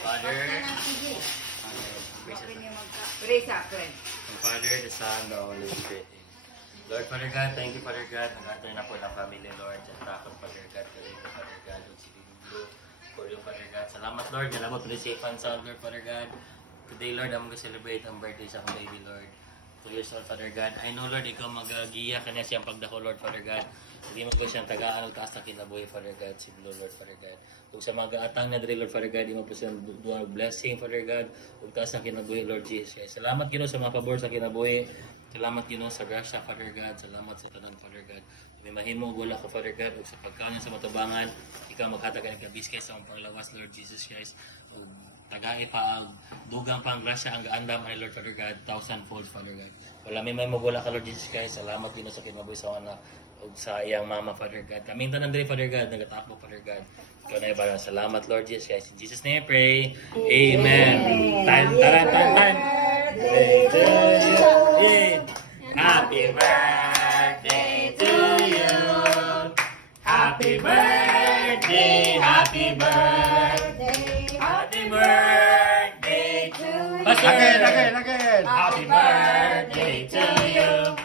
Father, Father, the Son, the Holy Spirit. Lord, Father God, thank you, Father God. Nag-atay na po ng family, Lord. At takot, Father God. Kaling Father God. Lord, si Blue. For you, Father God. Salamat, Lord. Salamat po na safe and sound, Lord, Father God. Today, Lord, I'm going to celebrate ang birthday sa akong baby, Lord. 2 years old, Father God. I know, Lord, ikaw mag-giya ka niya siyang pagdako, Lord, Father God. Hindi mo po siyang tagaan o taas na kinabuhi, Father God, si Blue, Lord, Father God. Kung sa mga atang na diri, Lord, Father God, hindi mo po siyang duwang blessing, Father God, o taas na kinabuhi, Lord Jesus. Salamat, Gino, sa mga pabor sa kinabuhi. Salamat, Gino, sa grasya, Father God. Salamat sa tanan, Father God. May mahimo, wala ko, Father God, o sa pagkanan sa matubangan, ikaw maghatag ka ng kabiskay sa mga panglawas, Lord Jesus Christ. Tagai pa, dugang pang grasya ang gaandam ay Lord Father God, 1,000-fold, Father God. Wala may magula ka, Lord Jesus Christ. Salamat din sa kinabuhi sa anak o sa iyang mama, Father God. Kaming tanan din, Father God, nagatapo, Father God. Ikaw na iba. Salamat, Lord Jesus Christ. In Jesus' name I pray. Amen. Time. Birthday to you. Happy birthday to you. Happy birthday, happy birthday. Happy birthday to you. Again. Happy birthday to you.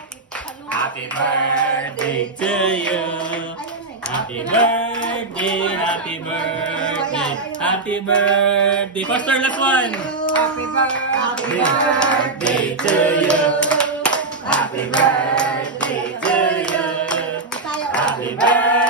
Happy birthday to you. Happy birthday, happy birthday. Happy birthday. Pastor, last one. Happy birthday. Happy birthday to you. Happy birthday to you. Happy birthday.